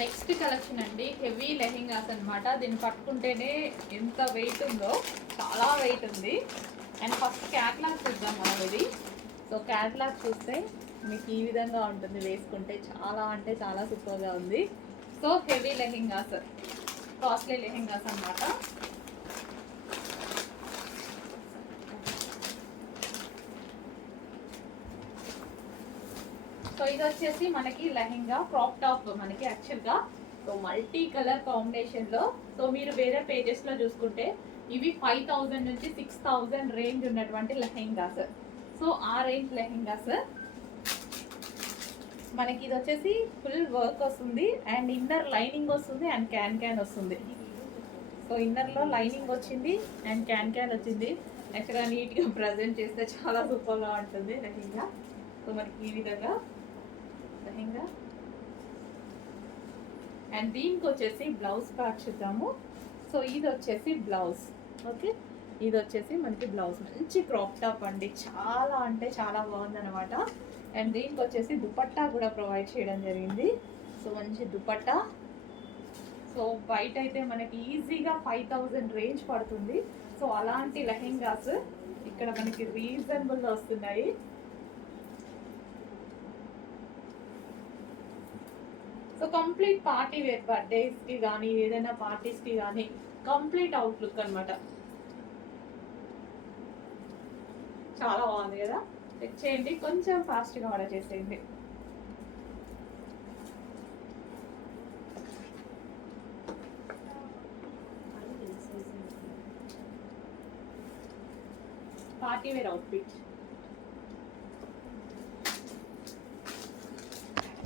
Next collection అండి, heavy lehengas అనమాట. దీన్ని పట్టుకుంటేనే ఎంత వెయిట్ ఉందో, చాలా వెయిట్ ఉంది. అండ్ ఫస్ట్ క్యాట్లాగ్ చూద్దాం మనం ఇది. సో క్యాట్లాగ్ చూస్తే మీకు ఈ విధంగా ఉంటుంది వేసుకుంటే, చాలా అంటే చాలా సూపర్గా ఉంది. So heavy lehengas, costly lehengas అనమాట. సో ఇది వచ్చేసి మనకి లెహెంగా క్రాప్ టాప్ మనకి యాక్చువల్గా. సో మల్టీ కలర్ కాంబినేషన్లో. సో మీరు వేరే పేజెస్లో చూసుకుంటే ఇవి 5000 నుంచి 6000 రేంజ్ ఉన్నటువంటి లెహెంగాస్. సో ఆ రేంజ్ లెహెంగాస్ మనకి ఇది వచ్చేసి ఫుల్ వర్క్ వస్తుంది అండ్ ఇన్నర్ లైనింగ్ వస్తుంది అండ్ క్యాన్ వస్తుంది. సో ఇన్నర్లో లైనింగ్ వచ్చింది అండ్ క్యాన్ వచ్చింది. యాక్చువల్గా నీట్గా ప్రజెంట్ చేస్తే చాలా సూపర్గా ఉంటుంది లెహెంగా. సో మనకి ఈ విధంగా లెహెంగా. అండ్ దీనికి వచ్చేసి బ్లౌజ్ పార్ట్ చూద్దాము. సో ఇది వచ్చేసి బ్లౌజ్. ఓకే, ఇది వచ్చేసి మనకి బ్లౌజ్. మంచి క్రాప్ టాప్ అండి, చాలా అంటే చాలా బాగుందన్నమాట. అండ్ దీనికి వచ్చేసి దుపట్టా కూడా ప్రొవైడ్ చేయడం జరిగింది. సో మంచి దుపట్టా. సో బయట అయితే మనకి ఈజీగా 5000 రేంజ్ పడుతుంది. సో అలాంటి లెహెంగాస్ ఇక్కడ మనకి రీజనబుల్గా వస్తున్నాయి. సో కంప్లీట్ పార్టీ వేర్, బర్త్డేస్కి కానీ ఏదైనా పార్టీస్కి కానీ కంప్లీట్ అవుట్లుక్ అనమాట. చాలా బాగుంది కదా, చెక్ చేయండి. కొంచెం ఫాస్ట్గా ఆర్డర్ చేసేయండి. Party wear outfit.